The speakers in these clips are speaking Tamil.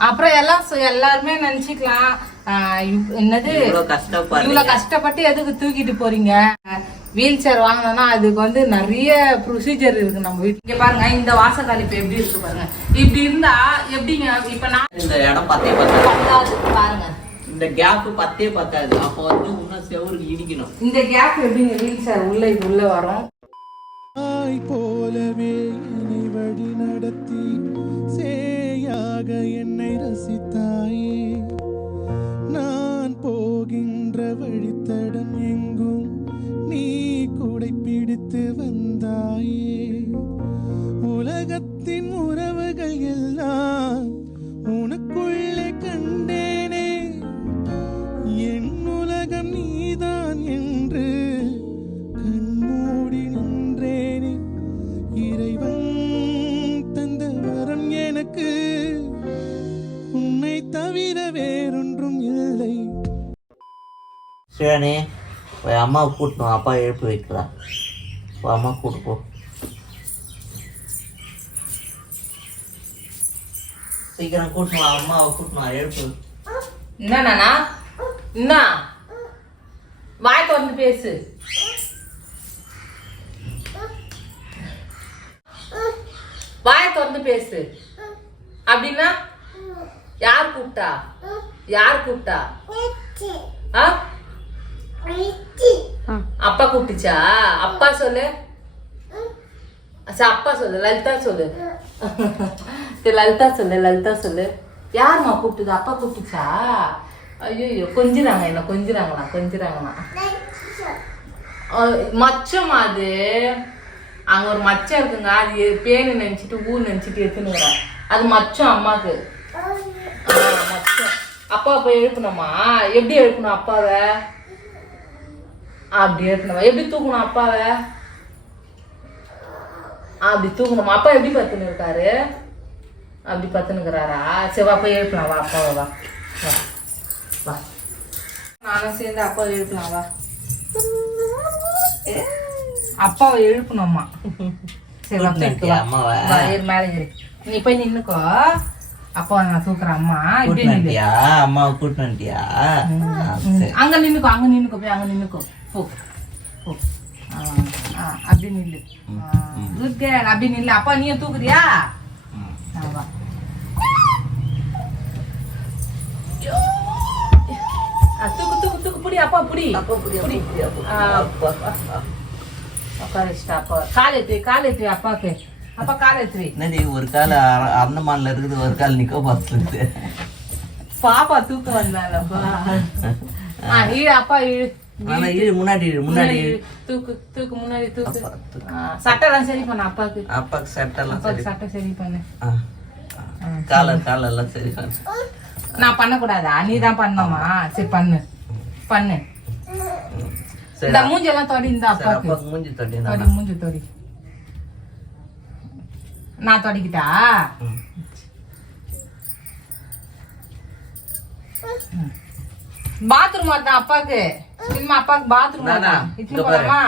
அப்புறம் எல்லாம் சொ- எல்லாருமே நினைச்சுக்கலாம். என்னது? இவ்வளவு கஷ்டப்பட்டு எதுக்கு தூக்கிட்டு போறீங்க? வீல் சேர் வாங்கினோம்னா அதுக்கு வந்து நிறைய ப்ரொசீஜர் இருக்கு நம்ம வீட்டுல இங்க பாருங்க இந்த வாசக்கால் இப்ப எப்படி இருக்கு பாருங்க. இப்படி இருந்தா எப்படிங்க? இப்ப நான் இந்த இடம் பத்தே பத்தாது. பாருங்க. இந்த கேப் பத்தே பத்தாது. அப்போ வந்து இன்னும் செவருக்கு இடிக்கணும். இந்த கேப் எப்படிங்க? வீல் சேர் உள்ள இது உள்ள வரும். போலவே நடத்தி சேயாக என்னை ரசித்தாயே. நான் போகின்ற வழித்தடம் எங்கும் நீ கூடை பிடித்து வந்தாயே. உலகத்தின் உறவுகள் எல்லாம் சிவானி போய் அம்மாவை கூட்டணும் அப்பா எழுப்பி வைக்கலாம் போ, அம்மா கூட்டு போ. சீக்கிரம் கூட்டணும் அம்மாவை கூட்டணும் எழுப்பு என்னண்ணா என்ன வாய் திறந்து பேசு. வாய் திறந்து பேசு. அப்படின்னா யார் கூப்பிட்டா? யார் கூப்பிட்டா? ஆ? அப்பா கூப்பிட்டுச்சா? அப்பா சொல்லு. அப்பா சொல்லு. லலிதா சொல்லு. சரி லலிதா சொல்லு லலிதா சொல்லு. யாரும்மா கூப்பிட்டுது? அப்பா கூப்பிட்டுச்சா? ஐயோ கொஞ்சிறாங்க என்ன? கொஞ்சிறாங்களா கொஞ்சிறாங்களா மச்சம் அது. அங்க ஒரு மச்சம் இருக்குங்க. அது பேனு நினைச்சிட்டு ஊர் நினைச்சிட்டு எடுத்துனுக்குறேன் அது மச்சம் அம்மாக்கு. மச்சம். அப்பா போய் எழுப்பணுமா எப்படி எழுப்பணும் அப்பாவை? அப்படி எழுப்பணுமா எப்படி தூக்கணும் அப்பாவை? அப்படி தூக்கணுமா அப்பா எப்படி பத்துன்னு இருக்காரு? அப்படி பத்துனுக்குறாரா சரி வா போய் எழுப்பலாம். வா அப்பாவை வா. வா. வா. நானும் சேர்ந்து அப்பாவை எழுப்பலாம். வா. அப்பாவை எழுப்பணும்மா. சரி வா மேலே ஏறு. நீ போய் நின்னுக்கோ. அப்பாவை நான் தூக்குறேன். அம்மா கூட்டினியா அம்மாவை கூட்டினியா சரி. அங்க நின்னுக்கோ அங்க நின்னுக்கோ போய் அங்க நின்னுக்கோ. போ போ. ஆ, ஆ, அப்படி நில்லு. குட் கேர்ள் அப்படி நில்லு. அப்பா நீ தூக்குறியா? வா. தூக்கு தூக்கு தூக்கு. புடி அப்பா புடி. அப்பா புடி, அப்பா புடி, அப்பா கால் ஏத்து கால் ஏத்து அப்பாக்கு அப்பா கால் ஏத்து. என்னடி ஒரு கால் அந்தமான்ல இருக்குது ஒரு கால் நிக்கோ பாத்துல இருக்குது பாப்பா தூக்க வந்தாலப்பா ஆ இழு அப்பா இழு ஆனா முன்னாடி. தூக்கு தூக்கு முன்னாடி தூக்கு. சட்டைலாம் சரி பண்ணு அப்பாக்கு. அப்பாக்கு சட்டெல்லாம் சரி. சட்டை சரி பண்ணு. எல்லாம் சரி பண்ணு. நான் பண்ணக்கூடாதா? நீ தான் பண்ணோமா சரி பண்ணு. பண்ணு. இந்த மூஞ்செல்லாம் தொடி இந்த அப்பாக்கு. மூஞ்சி தொட்டி தொடி மூஞ்சி தொடி. நான் தொடிக்கிட்டா? பாத்ரூம் வருதா அப்பாக்கு. சினிமா அப்பாக்கு பாத்ரூம் வருதா? இட்லி. போலாமா?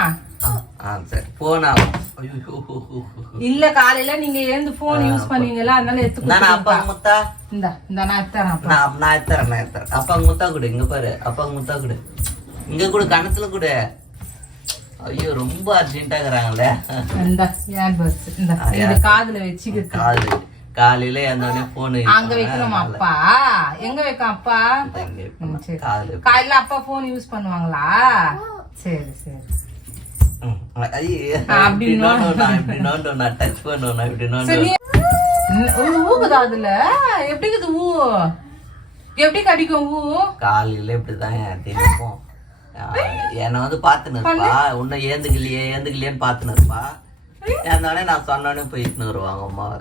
இல்ல காலையில நீங்க எழுந்து போன் யூஸ் பண்ணீங்களா அதனால எடுத்து நானா அப்பா. முத்தா? இந்தா இந்த நான் எடுத்துறேன் அப்பா. நான் நான் எடுத்துறேன் நான் எடுத்துறேன் அப்பாங்க முத்தா கொடு இங்க பாரு. அப்பாங்க முத்தா கொடு. இங்க கூட கணத்துல கொடு. ஐயோ ரொம்ப அர்ஜென்ட்டா இருக்கிறாங்களே. இந்த பஸ் இந்த காதுல வச்சுக்கிட்டு. காலு காலையில எந்தோடனே போனு அங்க வைக்கணுமா அப்பா? எங்க வைக்கும் அப்பா? காலையில அப்பா போன் யூஸ் பண்ணுவாங்களா? சரி சரி. அப்படி இப்படி நோ- நோண்டும் நான் இப்படி நோண்டும் நான் டச் நான் இப்படி சரி நோண்டும் நீ- ஊ- ஊகுதா அதுல? எப்படி இருக்குது ஊ? எப்படி கடிக்கும் ஊ? காலையில இப்படிதான் தினமும். என்னை வந்து பாத்துன்னு இருப்பா உன்னை ஏந்துக்கலையே ஏந்துக்கலையேன்னு பாத்துன்னு இருப்பா ஏந்தோடனே நான் சொன்னோடனே போயிட்டுன்னு வருவாங்க அம்மாவை.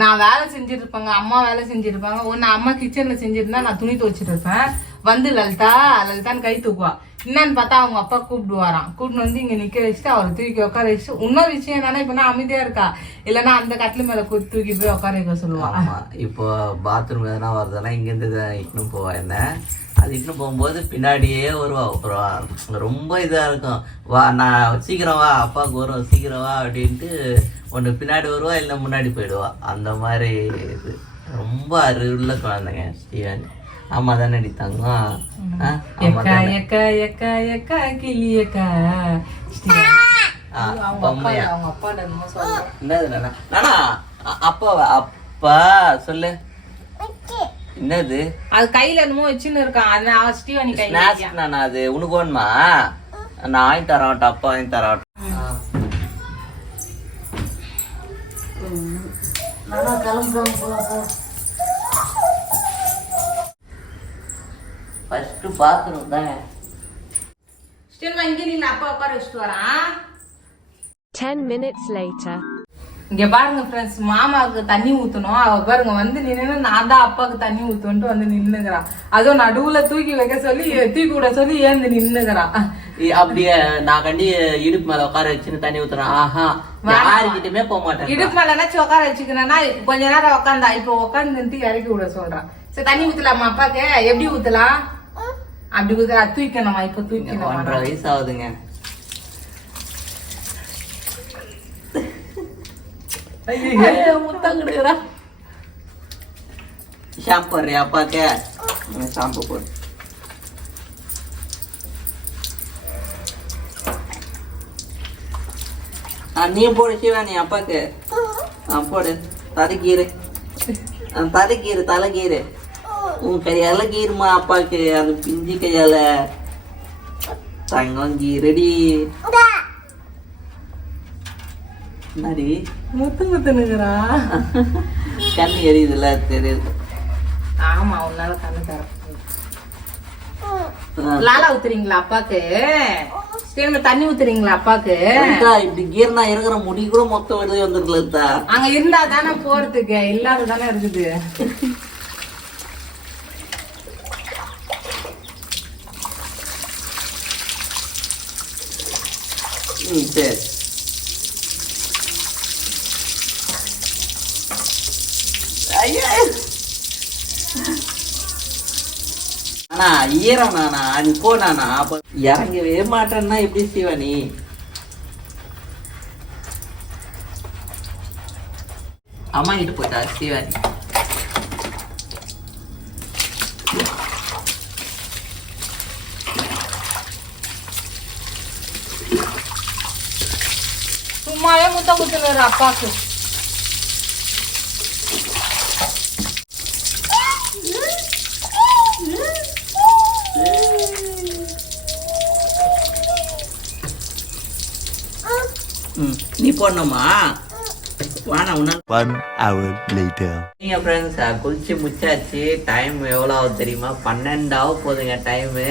நான் வேலை செஞ்சுட்டு அம்மா வேலை செஞ்சுருப்பாங்க. ஒன்று ஒன்னு அம்மா கிச்சன்ல செஞ்சிருந்தா நான் துணி துவைச்சிட்டு இருப்பேன். வந்து லலிதா லலிதான்னு கை தூக்குவா. என்னன்னு பார்த்தா அவங்க அப்பா கூப்பிடுவாராம் கூப்பிட்டு வந்து இங்க நிக்க வச்சுட்டு அவரை தூக்கி உட்கார வச்சுட்டு இன்னொரு விஷயம் என்னன்னா இப்ப நான் அமைதியா இருக்கா? இல்லைன்னா அந்த கட்டில மேல தூக்கி போய் உட்கார வைக்க சொல்லுவா. இப்போ பாத்ரூம் எதனா வருதுன்னா இங்கேருந்து தான் இட்டுன்னு போவா என்ன? அது இட்டுன்னு போகும்போது பின்னாடியே வருவா. அப்புறம் ரொம்ப இதாக இருக்கும். வா நான் சீக்கிரம் வா அப்பாவுக்கு வரும் சீக்கிரம் வா அப்படின்ட்டு ஒன்று பின்னாடி வருவா இல்லை முன்னாடி போயிடுவா. அந்த மாதிரி இது. ரொம்ப அறிவுள்ள குழந்தைங்க ஸ்டீவன். ஆமா தானே அடித்தாங்க அப்பா அப்பா சொல்லு. என்னது? அது கையில என்னமோ வச்சுன்னு இருக்கான். அது ஸ்டீவனி கை ஸ்நாக்ஸ் நானா அது? உனக்கு வேணுமா? நான் வாங்கி தரேன் அப்பா வாங்கி தரேன் ஃபர்ஸ்ட் பாத்ரூம் தானே ஸ்டீவன் இங்க நீ அப்பா உட்கார வச்சுட்டு வரான் 10 minutes later. இங்க பாருங்க ஃப்ரெண்ட்ஸ் மாமாவுக்கு தண்ணி ஊத்தணும். அவ பாருங்க வந்து நின்னு நான் தான் அப்பாவுக்கு தண்ணி ஊத்துன்ட்டு வந்து நின்னுக்கிறான். அதுவும் நடுவுல தூக்கி வைக்க சொல்லி தூக்கி விட சொல்லி ஏந்து நின்னுக்கிறான். அப்படியே நான் கண்டி இடுப்பு மேல உட்கார வச்சுன்னு தண்ணி ஊத்துறேன். ஆஹா யாருக்கிட்டயுமே போக மாட்டேன். இடுப்பு மேல என்னாச்சும் உட்கார வச்சுக்கிறேன்னா கொஞ்ச நேரம் உட்காந்தா இப்ப உட்காந்து இறக்கி விட சொல்றான். சரி தண்ணி ஊத்தலாமா அப்பாக்கு? எப்படி ஊத்தலாம்? அப்படி ஊத்தலாம் தூக்கணுமா இப்ப தூக்கணுமா ஒன்றரை வயசு ஆகுதுங்க. ஷாம்பு போடுறியா அப்பாக்கு ஷாம்பு போடு. நீ போடு சிவானி அப்பாக்கு. ஆ போடு. தலைக்கீரு தலைக்கீரு தலைக்கீரு உன் கையால கீருமா அப்பாக்கு? அந்த பிஞ்சு கையால. தங்கம் கீரடி என்னடி? முத்து முத்துனுக்குறான் கண்ணு எரியுதுல்ல தெரியுது. ஆமா உன்னால கண்ணு தர. லாலா ஊத்துறீங்களா அப்பாக்கு? ஸ்டீவன் தண்ணி ஊத்துறீங்களா அப்பாக்கு? இப்படி கீர்னா இருக்கிற முடி கூட மொத்தம் வெளியே வந்துருக்கல அங்க இருந்தா தானே போறதுக்கு இல்லாத தானே இருக்குது. ம் சரி. ஐயா அண்ணா ஈரம் நானா நீ போ நானா அப்ப இறங்கவே மாட்டேன்னா எப்படி சிவனி? நீ அம்மா கிட்ட போயிட்டா சிவனி. சும்மாவே முத்தம் குத்துனாரு அப்பாக்கு ம் நீ போடணுமா? வாணா உன்னா One hour later. நீங்கள் ஃப்ரெண்ட்ஸ் குளிச்சு முச்சாச்சு டைம் எவ்வளோ ஆகுது தெரியுமா? பன்னெண்டாவது போகுதுங்க டைமு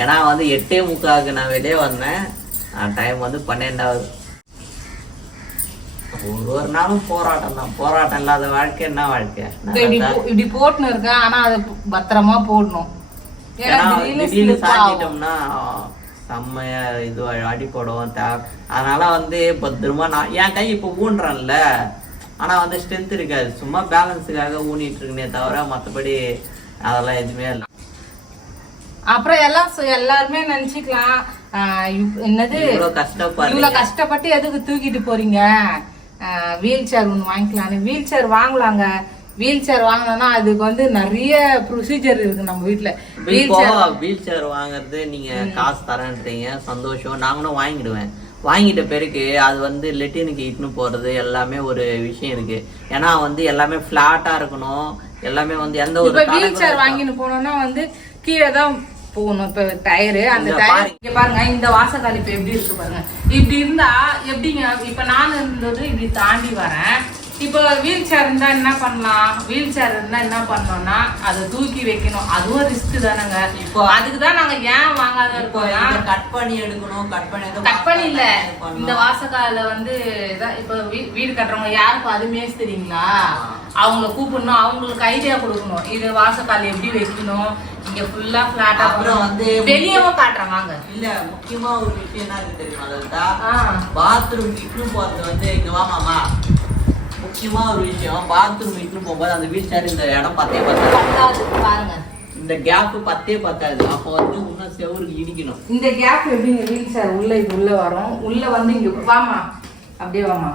ஏன்னா வந்து எட்டே முக்காவுக்கு நான் வெளியே வந்தேன். டைம் வந்து பன்னெண்டாவது ஒரு ஒரு நாளும் போராட்டம் தான். போராட்டம் இல்லாத வாழ்க்கை என்ன வாழ்க்கை? இப்படி போட்டுன்னு இருக்கேன். ஆனா அதை பத்திரமா போடணும். ஏன்னா திடீர்னு திடீர்னு slip ஆகும். சாட்டிட்டோம்னா செம்மையா இது அடிப்படும் தே. அதனால வந்து பத்திரமா நான் என் கை இப்போ ஊன்றேன்ல. ஆனா வந்து ஸ்ட்ரென்த் இருக்காது. சும்மா பேலன்ஸுக்காக ஊனிட்டு இருக்குனே தவிர மற்றபடி அதெல்லாம் எதுவுமே இல்லை. அப்புறம் எல்லாம் எல்லாருமே நினைச்சுக்கலாம். என்னது? இவ்வளோ கஷ்டப்பட்டு எதுக்கு தூக்கிட்டு போறீங்க? வீல் சேர் ஒன்று வாங்கிக்கலாம்னு. Wheel chair வாங்கலாங்க. வீல் சேர் வாங்கினோம்னா அதுக்கு வந்து நிறைய ப்ரொசீஜர் இருக்கு நம்ம வீட்ல. வீல் இப்போ வீல் சேர் வாங்குறது நீங்க காசு தரேன்றீங்க சந்தோஷம். நாங்களும் வாங்கிடுவேன். வாங்கிட்ட பிறகு அது வந்து லெட்டினுக்கு இட்டுன்னு போறது எல்லாமே ஒரு விஷயம் இருக்கு. ஏன்னா வந்து எல்லாமே ஃபிளாட்டா இருக்கணும். எல்லாமே வந்து எந்த ஒரு வீல் சேர் வாங்கின்னு போனோம்னா வந்து கீழே தான் போகணும். இப்ப டயரு அந்த டயர் பாருங்க. இங்க பாருங்க இந்த வாசக்கால் இப்ப எப்படி இருக்கு பாருங்க. இப்படி இருந்தா எப்படிங்க இப்ப நான் இருந்தது இப்படி தாண்டி வரேன். இப்போ வீல் சேர் இருந்தா என்ன பண்ணலாம்? வீல் சேர் இருந்தா என்ன பண்ணோம்னா அதை தூக்கி வைக்கணும். அதுவும் ரிஸ்க் தானேங்க. இப்போ அதுக்கு தான் நாங்க ஏன் வாங்காத இருக்கோம்னா கட் பண்ணி எடுக்கணும். கட் பண்ணி கட் பண்ணி இல்ல. இந்த வாசக்கால வந்து இதான் இப்ப வீ- வீடு கட்டுறவங்க யாருக்கும் அது மேஸ்திரிங்களா அவங்கள கூப்பிடணும். அவங்களுக்கு ஐடியா கொடுக்கணும். இது வாசக்கால் எப்படி வைக்கணும்? இங்க ஃபுல்லா பிளாட்டா அப்புறம் வந்து வெளியவும் காட்டுறேன் வாங்க. இல்ல முக்கியமா ஒரு விஷயம் என்ன இருக்கு தெரியுமா. பாத்ரூம் இட்னு போறது வந்து இங்க வாமாமா முக்கியமா ஒரு விஷயம் பாத்ரூம் இட்னு போகும்போது அந்த வீல் சேர் இந்த இடம் பத்தே பத்தாது. பத்தாவது பாருங்க. இந்த கேப் பத்தே பத்தாது. அப்போ வந்து இன்னும் செவருக்கு இடிக்கணும். இந்த கேப் எப்படிங்க வீல் சேர் உள்ள இது உள்ள வரும்? உள்ள வந்து இங்க வாமா அப்படியே வாமா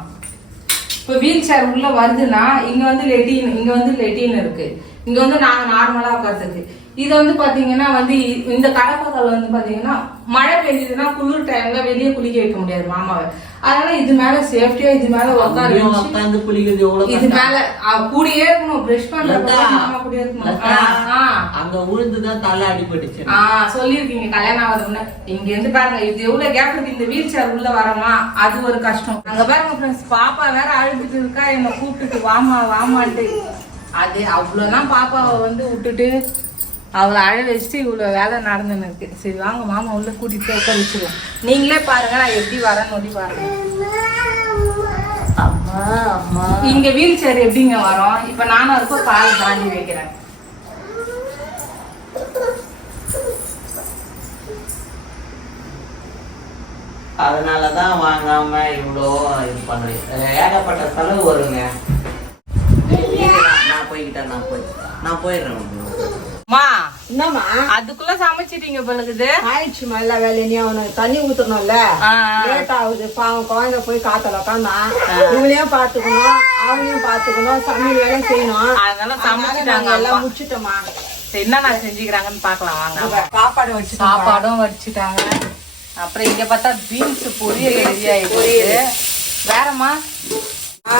இப்போ வீல் சேர் உள்ள வருதுன்னா இங்க வந்து லெட்டின் இங்க வந்து லெட்டின் இருக்கு. இங்க வந்து நாங்க நார்மலா உட்காந்துருக்கு இது வந்து பாத்தீங்கன்னா வந்து இந்த கடப்பகல் வந்து பாத்தீங்கன்னா மழை பெஞ்சதுன்னா குளிர் டைம்ல வெளியே குளிக்க வைக்க முடியாது மாமாவை. அதனால இது மேல சேஃப்டியா இது மேல உட்கார உட்காந்து குளிக்கிறது எவ்வளவு இது. மேல கூடயே இருக்கணும். பிரஷ் கூடயே இருக்கணும். அங்க விழுந்துதான் தலை அடிபட்டுச்சு. ஆ சொல்லிருக்கீங்க கல்யாணம் ஆகுதுன்னு இங்க இருந்து பாருங்க இது எவ்வளவு கேப் இருக்கு? இந்த வீல் சேர் உள்ள வரமா? அது ஒரு கஷ்டம். அங்க பாருங்க ஃப்ரெண்ட்ஸ் பாப்பா வேற அழுதுட்டு இருக்கா. என்ன கூப்பிட்டுட்டு வாமா வாமான்ட்டு அது அவ்வளவுதான் பாப்பாவை வந்து விட்டுட்டு அவளை அழ வச்சுட்டு இவ்வளவு வேலை நடந்துன்னு இருக்கு. சரி வாங்க மாமா உள்ள கூட்டிட்டு போய் உட்கார வச்சிருவோம். நீங்களே பாருங்க நான் எப்படி வரேன்னு சொல்லி பாருங்க. இங்க வீல் சேர் எப்படிங்க வரும்? இப்ப நானும் அதுக்கும் கால் தாண்டி வைக்கிறேன். அதனாலதான் வாங்காம இவ்வளோ இது பண்ணுவேன் ஏகப்பட்ட செலவு வருங்க. நான் போய்கிட்டேன் நான் போய் நான் போயிடுறேன் மா என்னம்மா? அதுக்குள்ள சமைச்சிட்டீங்க பழுகுது ஆயிடுச்சுமா எல்லா வேலையும் அவனுக்கு தண்ணி ஊத்தணும்ல லேட் ஆகுது பாவம் குழந்தை போய் காத்தல உட்காந்தான் இவளையும் பாத்துக்கணும் அவனையும் பாத்துக்கணும் சமையல் வேலை செய்யணும். அதனால சமைச்சிட்டாங்க. எல்லாம் முடிச்சிட்டோமா சரி, என்ன நான் செஞ்சுக்கிறாங்கன்னு பார்க்கலாம் வாங்க. சாப்பாடு வச்சு சாப்பாடும் வடிச்சிட்டாங்க அப்புறம் இங்க பார்த்தா பீன்ஸ் பொரியல் ரெடி ஆயிடுச்சு வேறம்மா?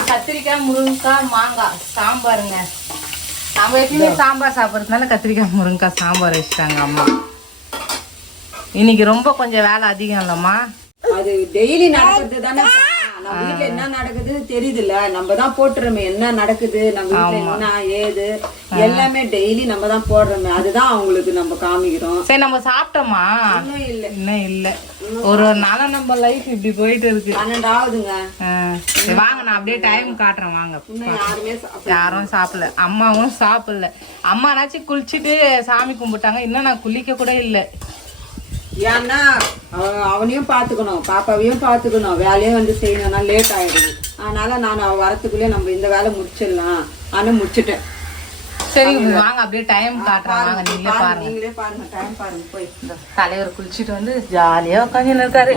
கத்திரிக்காய் முருங்கைக்காய் மாங்காய் சாம்பாருங்க. நம்ம எப்பயுமே சாம்பார் சாப்பிட்றதுனால கத்திரிக்காய் முருங்கைக்காய் சாம்பார் வச்சுட்டாங்க அம்மா. இன்னைக்கு ரொம்ப கொஞ்சம் வேலை அதிகம் இல்லம்மா. அது டெய்லி நடக்கிறது தானே நம்ம வீட்டுல என்ன நடக்குதுன்னு தெரியுதுல்ல. நம்ம தான் போட்டுறோமே. என்ன நடக்குது? நம்ம வீட்டுல என்ன ஏது? எல்லாமே டெய்லி நம்ம தான் போடுறோமே. அதுதான் அவங்களுக்கு நம்ம காமிக்கிறோம். சரி நம்ம சாப்பிட்டோமா? இன்னும் இல்ல. இன்னும் இல்லை. ஒரு ஒரு நாளும் நம்ம லைஃப் இப்படி போயிட்டு இருக்கு. பன்னெண்டு ஆகுதுங்க வாங்க நான் அப்படியே டைம் காட்டுறேன். வாங்க யாருமே யாரும் சாப்பிடல. அம்மாவும் சாப்பிடல. அம்மானாச்சும் குளிச்சுட்டு சாமி கும்பிட்டாங்க. இன்னும் நான் குளிக்க கூட இல்லை. ஏன்னா அவ- அவனையும் பார்த்துக்கணும் பாப்பாவையும் பார்த்துக்கணும். வேலையும் வந்து செய்யணும்னா லேட் ஆயிடுது. அதனால நான் அவ வரத்துக்குள்ளே நம்ம இந்த வேலை முடிச்சிடலாம். ஆனா முடிச்சிட்டேன். சரி வாங்க. அப்படியே டைம் காட்டுறேன். வாங்க நீங்களே பாருங்க, நீங்களே பாருங்க டைம் பாருங்க போய். இந்த தலைவர் குளிச்சுட்டு வந்து ஜாலியா உட்காந்து இருக்காரு.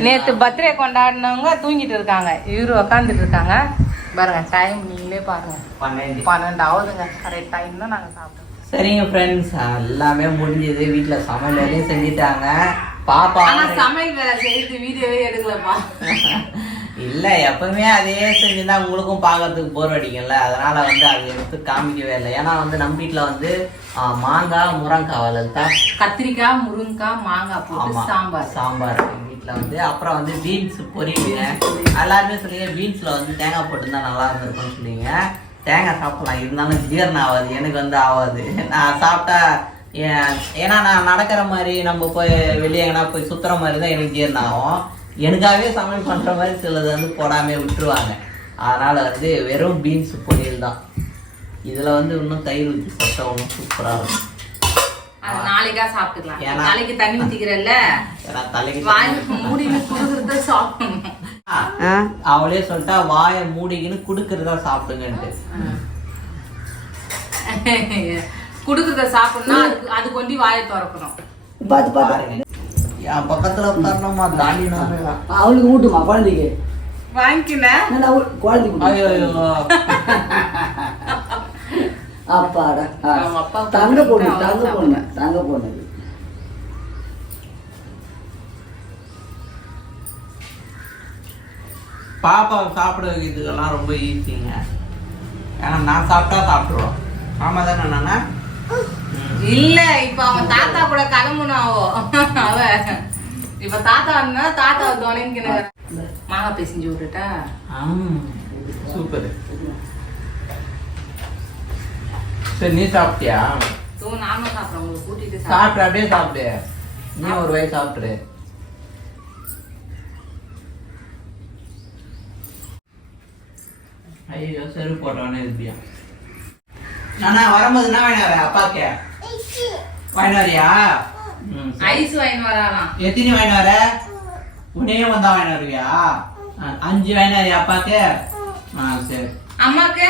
நேத்து பர்த்டே கொண்டாடினவங்க தூங்கிட்டு இருக்காங்க. இவரு உக்காந்துட்டு இருக்காங்க. பாருங்க டைம் நீங்களே பாருங்க. பன்னெண்டு. பன்னெண்டு ஆகுதுங்க கரெக்ட் டைம் தான் நாங்க சாப்பிட்டோம். சரிங்க ஃப்ரெண்ட்ஸ் எல்லாமே முடிஞ்சது. வீட்டுல சமையல் வேலையும் செஞ்சுட்டாங்க. பாப்பா சமையல் வேலை செய்யறது வீடியோவே எடுக்கலப்பா. இல்ல எப்பவுமே அதே செஞ்சுதான் உங்களுக்கும் பார்க்கறதுக்கு போர் அடிக்கும்ல. அதனால வந்து அது எடுத்து காமிக்கவே இல்லை. ஏன்னா வந்து நம்ம வீட்டுல வந்து மாங்காய் முருங்காய் வளர்த்தா கத்திரிக்காய் முருங்கைக்காய் மாங்காய் போட்டு சாம்பார். சாம்பார் வீட்ல வந்து. அப்புறம் வந்து பீன்ஸ் பொரியுங்க எல்லாருமே சொல்லுங்க பீன்ஸ்ல வந்து தேங்காய் போட்டுருந்தா நல்லா இருந்திருக்கும்னு சொல்லுவீங்க தேங்காய் சாப்பிடலாம். இருந்தாலும் ஜீரணம் ஆகாது. எனக்கு வந்து ஆகாது. நான் சாப்பிட்டா ஏன்- ஏன்னா நான் நடக்கிற மாதிரி நம்ம போய் வெளியே எங்கன்னா போய் சுத்துற மாதிரி தான் எனக்கு ஜீரணம் ஆகும். எனக்காகவே சமையல் பண்ற மாதிரி சிலது வந்து போடாம விட்டுருவாங்க. அதனால வந்து வெறும் பீன்ஸ் பொரியல் தான். இதுல வந்து இன்னும் தயிர் ஊற்றி சாப்பிட்டா இன்னும் சூப்பரா இருக்கும். அது நாளைக்கா சாப்பிட்டுக்கலாம். நாளைக்கு தண்ணி ஊத்திக்கிறல்ல ஏன்னா தலைக்கு வாய் மூடினு குடுக்கறத சாப்பிடணும். அவளே சொல்லிட்டா வாயை மூடிக்கின்னு குடுக்கறதா சாப்பிடுங்கன்ட்டு. குடுக்கறத சாப்பிடணும்னா அதுக்கு அது கொண்டு வாயை திறக்கணும். என் பக்கத்துல உட்காரணுமா தாண்டி நான் போயிடலாம். அவளுக்கு ஊட்டுமா? குழந்தைக்கு. வாங்கிக்கினேன் குழந்தைக்கு ஐயோ ஐயோ. அப்பாடா. தங்க பொண்ணு தங்க பொண்ணு தங்க பொண்ணு. பாப்பா சாப்பிட இதுக்கெல்லாம் ரொம்ப ஈஸிங்க ஏன்னா நான் சாப்பிட்டா சாப்பிடுவோம் ஆமா தானே நானா இல்ல இப்ப அவன் தாத்தா கூட கிளம்புனாவோ? அவ இப்ப தாத்தா வந்தா தாத்தா துணைக்கு மாங்காய் பேசிஞ்சு விட்டுட்டா? சூப்பர். சரி நீ சாப்பிட்டியா? தூ நானும் சாப்பிடுறேன். உங்களுக்கு கூட்டிட்டு. சாப்பிட்டு அப்படியே சாப்பிடு. நீ ஒரு வயசு சாப்பிட்டுரு. ஐயோ செருப்பு போட்டவனே இருப்பியா நானா வரும்போது என்ன வாங்கிட்டு வர? அப்பாக்கு? வாங்கிட்டு வரியா. ஐஸ் வாங்கிட்டு வராலாம் எத்தனை வாங்கிட்டு வர? உன்னையும் வந்தா வாங்கிட்டு வருவியா? அஞ்சு வாங்கிட்டு வரியா அப்பாக்கு? ஆ சரி. அம்மாக்கு?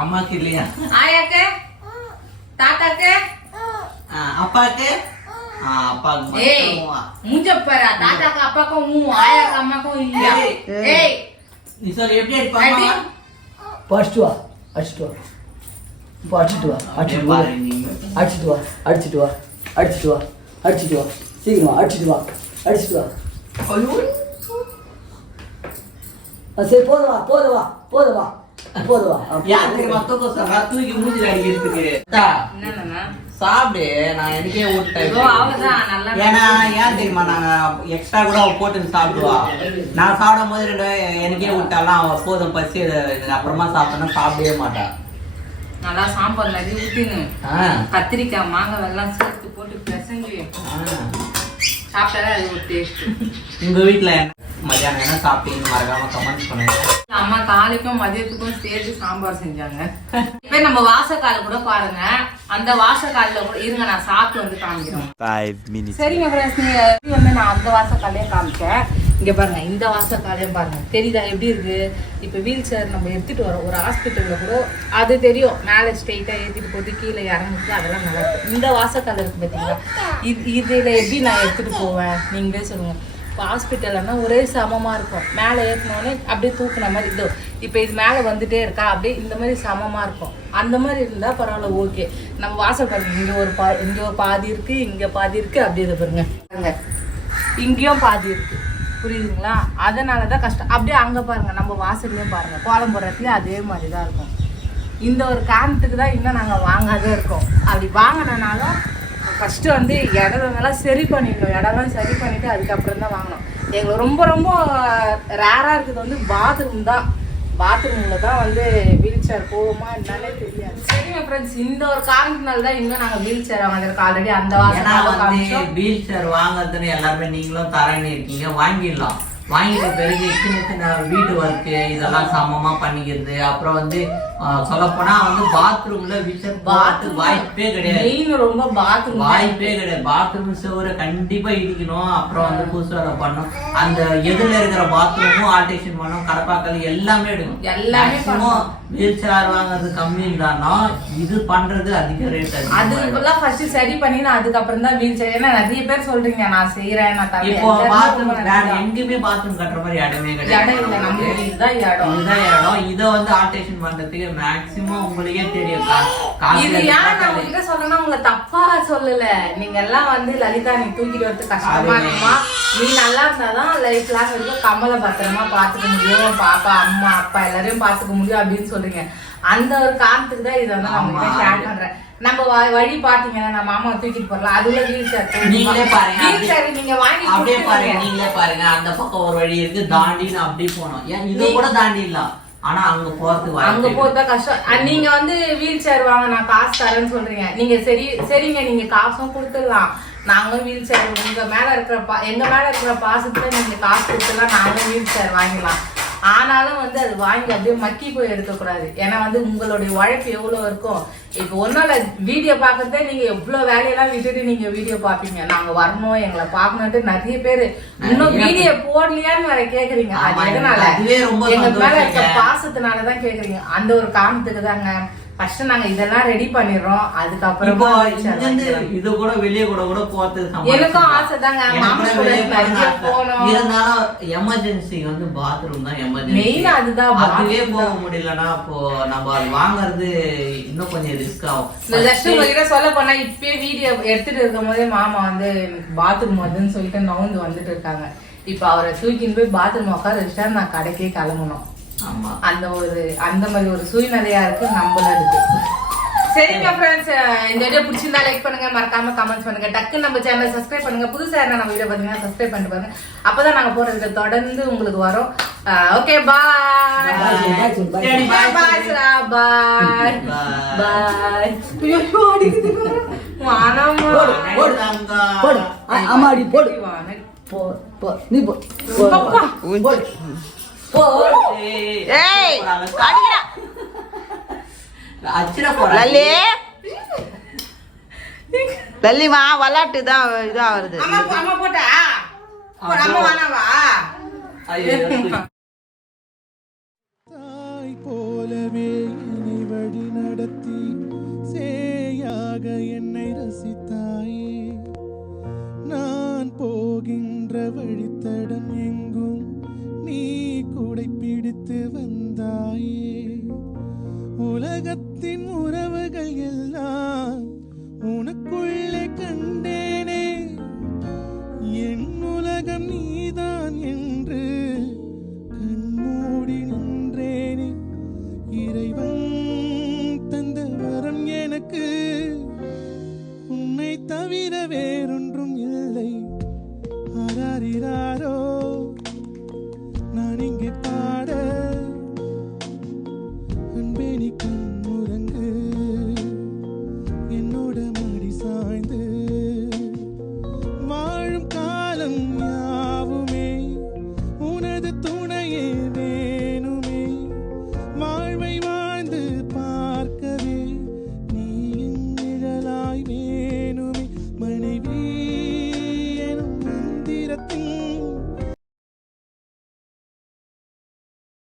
அம்மாக்கு இல்லையா? ஆயாக்கு? தாத்தாக்கு? அப்பாக்கு? அப்பாக்கு ஏய் மூஞ்ச பாரு தாத்தாக்கு அப்பாக்கும் ஆயாக்கு அம்மாக்கும் இல்லையா? ஏய். நீ சொல்லு எப்படி அடிப்பாங்க படிச்சுட்டு வா அடிச்சுட்டு வா. இப்போ அடிச்சுட்டு வா அடிச்சுட்டு வா. அடிச்சுட்டு வா அடிச்சுட்டு வா அடிச்சுட்டு வா அடிச்சுட்டு வா. சீக்கிரம் வா அடிச்சுட்டு வா. அடிச்சுட்டு வா சரி போதும் வா போதும் வா போதும் வா போதும் வா. ஆ, யார் தெரியுமா தூக்க மூஞ்சில அடிக்கிறதுக்கு. சாப்பிடு நான் எனக்கே நல்லா ஏன்னா ஏன் தெரியுமா நாங்க எக்ஸ்ட்ரா கூட அவ போட்டு சாப்பிடுவா. நான் சாப்பிடும் போது ரெண்டு எனக்கே விட்டாலாம் அவ போதும் பசி அப்புறமா சாப்பிட்டேன்னா சாப்பிடவே மாட்டா. நல்லா சாம்பார் நிறைய ஊத்தினு. கத்திரிக்காய் மாங்காய் எல்லாம் சேர்த்து போட்டு பிசைஞ்சு உங்க வீட்ல என்ன மத்தியானம் என்ன சாப்பிட்டீங்கன்னு மறக்காம கமெண்ட் பண்ணுங்க. அம்மா காலைக்கும் மதியத்துக்கும் சேர்த்து சாம்பார் செஞ்சாங்க. இப்ப நம்ம வாசக்கால் கூட பாருங்க. அந்த வாசக்கால்ல கூட இருங்க நான் சாப்பிட்டு வந்து காமிக்கிறேன். Five minutes. சரிங்க ஃப்ரெண்ட்ஸ் நீங்க வந்து நான் அந்த வாசக்காலையும் காமிச்சேன். இங்கே பாருங்க இந்த வாசக்காலையும் பாருங்க. தெரியுதா எப்படி இருக்கு? இப்போ வீல் சேர் நம்ம எடுத்துட்டு வரோம். ஒரு ஹாஸ்பிட்டலில் கூட அது தெரியும். மேலே ஸ்ட்ரெயிட்டாக ஏற்றிட்டு போட்டு கீழே இறங்குறது அதெல்லாம் நல்லா இருக்கும். இந்த வாசக்கால் இருக்கு பார்த்தீங்களா இது இதில் எப்படி நான் எடுத்துகிட்டு போவேன்? நீங்களே சொல்லுங்க. இப்போ ஹாஸ்பிட்டல்னா ஒரே சமமாக இருக்கும். மேலே ஏற்றினோடனே அப்படியே தூக்குன மாதிரி இதோ இப்போ இது மேலே வந்துட்டே இருக்கா? அப்படியே இந்த மாதிரி சமமாக இருக்கும். அந்த மாதிரி இருந்தால் பரவாயில்ல ஓகே. நம்ம வாசல் பாருங்க. இங்கே ஒரு பா இங்கே ஒரு பாதி இருக்குது இங்கே பாதி இருக்குது அப்படியே இதை பாருங்க. பாருங்க. இங்கேயும் பாதி இருக்குது புரியுதுங்களா? அதனால தான் கஷ்டம். அப்படியே அங்கே பாருங்கள் நம்ம வாசல்லையும் பாருங்கள் கோலம் போடுறதுலையும் அதே மாதிரி தான் இருக்கும். இந்த ஒரு காரணத்துக்கு தான் இன்னும் நாங்கள் வாங்காதே இருக்கோம். அப்படி வாங்கினாலும் ஃபஸ்ட்டு வந்து இடமெல்லாம் சரி பண்ணிடணும் இடம்லாம் சரி பண்ணிவிட்டு அதுக்கப்புறம் தான் வாங்கணும். எங்களுக்கு ரொம்ப ரொம்ப ரேராக இருக்குது வந்து பாத்ரூம் தான். பாத்ரூமில் தான் வந்து வீல் சேர் போகுமா என்னன்னே தெரியாது. சரிங்க ஃப்ரெண்ட்ஸ் இந்த ஒரு காரணத்தினால தான் இன்னும் நாங்கள் வீல் சேர் வாங்கியிருக்கோம் ஆல்ரெடி அந்த வந்து வீல் சேர் வாங்குறதுன்னு எல்லாருமே நீங்களும் தரேன்னு இருக்கீங்க வாங்கிடலாம். வாங்கிட்ட பிறகு சின்ன சின்ன வீட்டு ஒர்க்கு இதெல்லாம் சமமா பண்ணிக்கிறது அப்புறம் வந்து சொல்ல போனா வந்து பாத்ரூம்ல வீச்சர் பார்த்து வாய்ப்பே கிடையாது. ரொம்ப பாத்ரூம் வாய்ப்பே கிடையாது. பாத்ரூம் சுவரை கண்டிப்பா இடிக்கணும். அப்புறம் வந்து புதுசு வேலை பண்ணணும். அந்த எதுல இருக்கிற பாத்ரூமும் ஆல்டேஷன் பண்ணணும். கடப்பாக்கல் எல்லாமே எடுக்கும் எல்லாமே மேக்ஸிமம் வீல் சேர் வாங்குறது கம்மி தானா இது பண்றது அதிக ரேட் அதுக்கெல்லாம் ஃபர்ஸ்ட் சரி பண்ணி நான் அதுக்கப்புறம் தான் வீல் சேர் ஏன்னா நிறைய பேர் சொல்றீங்க நான் செய்யறேன் நான் இப்போ பாத்ரூம். எங்கேயுமே பாத்ரூம் கட்டுற மாதிரி இடமே இடம் இல்லை கிடையாது நம்மளுக்கு இதுதான் இடம். இதுதான் இடம். இதை வந்து ஆல்டேஷன் பண்றதுக்கு மேக்ஸிமம் உங்களுக்கே தெரியும். கா- காசு இது ஏன் நான் எடுத்தா உங்ககிட்ட சொல்லணும் உங்களை தப்பா சொல்லல. நீங்க எல்லாம் வந்து லலிதா நீ தூக்கிட்டு வரது கஷ்டமா இருக்குமா நீ நல்லா இருந்தாதான் லைஃப் லாங் வரைக்கும் கமலை பத்திரமா பாத்துக்க முடியும். பாப்பா அம்மா அப்பா எல்லாரையும் பாத்துக்க முடியும் அப்படின்னு சொல்றீங்க. அந்த ஒரு காரணத்துக்கு தான் இதை வந்து. ஷேர் பண்றேன். நம்ம வழி பாத்தீங்கன்னா நம்ம மாமா தூக்கிட்டு போறலாம். அதுல வீல் சேர். நீங்களே பாருங்க. வீல் சேர் நீங்க வாங்கி அப்படியே பாருங்க. நீங்களே பாருங்க. அந்த பக்கம் ஒரு வழி இருக்கு. தாண்டின்னு அப்படி போனோம். ஏன் இது கூட தாண்டிடலாம். ஆனா அங்க போறதுக்கு அங்க போறதா கஷ்டம். நீங்க வந்து வீல் சேர் வாங்க நான் காசு தரேன்னு சொல்றீங்க. நீங்க சரி சரிங்க நீங்க காசும் கொடுத்துடலாம். நாங்களும் வீல் சேர் உங்க மேல இருக்கிற பா எங்க மேல இருக்கிற பாசத்துல நீங்க காசு கொடுத்துடலாம் நாங்களும் வீல் சேர் வாங்கிடலாம். ஆனாலும் வந்து அது வாங்கி அப்படியே மக்கி போய் எடுக்கக்கூடாது. ஏன்னா வந்து உங்களுடைய உழைப்பு எவ்வளவு இருக்கும் இப்போ ஒன்றும் வீடியோ பார்க்கறதே நீங்க எவ்வளவு வேலையெல்லாம் விட்டுட்டு நீங்க வீடியோ பார்ப்பீங்க. நாங்க வரணும் எங்களை பார்க்கணுன்ட்டு நிறைய பேர் இன்னும் வீடியோ போடலையான்னு வேற கேக்குறீங்க. ஆமா, அது எதனால? அதுவே ரொம்ப எங்க மேல இருக்க. பாசத்தினால தான் கேக்குறீங்க. அந்த ஒரு காரணத்துக்கு தாங்க ஃபர்ஸ்ட் நாங்க இதெல்லாம் ரெடி பண்ணிடுறோம். அதுக்கப்புறமா இது கூட வெளிய கூட கூட போறதுக்கு எனக்கும். ஆசை தாங்க. மாமா கூட நிறைய. இருந்தாலும் எமர்ஜென்சி வந்து பாத்ரூம் தான் எமர்ஜென்சி Main அதுதான் அதுவே போக முடியலன்னா அப்போ நம்ம அது வாங்குறது இன்னும் கொஞ்சம் ரிஸ்க் ஆகும். இந்த உங்ககிட்ட சொல்ல போனா இப்பயே வீடியோ எடுத்துட்டு இருக்கும் போதே மாமா வந்து எனக்கு பாத்ரூம் வருதுன்னு சொல்லிட்டு நவுந்து வந்துட்டு இருக்காங்க. இப்ப அவரை தூக்கின்னு போய் பாத்ரூம் உட்கார வச்சுட்டா நான் கடைக்கே கிளம்பணும். அந்த ஒரு அந்த மாதிரி ஒரு சூழ்நிலையா இருக்கு நம்மள இருக்கு சரிங்க ஃப்ரெண்ட்ஸ் இந்த வீடியோ பிடிச்சிருந்தா லைக் பண்ணுங்க மறக்காம கமெண்ட்ஸ் பண்ணுங்க. டக்கு நம்ம சேனல் சப்ஸ்கிரைப் பண்ணுங்க. புதுசா இருந்தா நம்ம வீடியோ பாத்தீங்கன்னா சப்ஸ்கிரைப் பண்ணிட்டு பாருங்க. அப்பதான் நாங்க போற வீடியோ தொடர்ந்து உங்களுக்கு வரும். Okay bye Bye. சரி, bye. Bye bye Bye. Bye. வானம்மா. போடு. ஆமாடி போடு. வானம். போ போ. நீ போ. ஏய் அடிடா அச்சிட போறா லல்லி. லல்லிமா விளாட்டு தான் இதா வருது அம்மா அம்மா போட்டா? அம்மா தாய் போலவே என்னை வழி நடத்தி சேயாக என்னை ரசித்தாயே. நான் போகின்ற வழித்தடம் எங்கும் நீ கூடை பிடித்து வந்தாயே. உலகத்தின் உறவுகள் எல்லாம் உனக்குள்ளே கண்டேனே. என் உலகம் நீதான் என்று கண்மூடி நின்றேனே. இறைவன் தந்த வரம் எனக்கு உன்னை தவிர வேறொன்றும் இல்லை. அராரிரா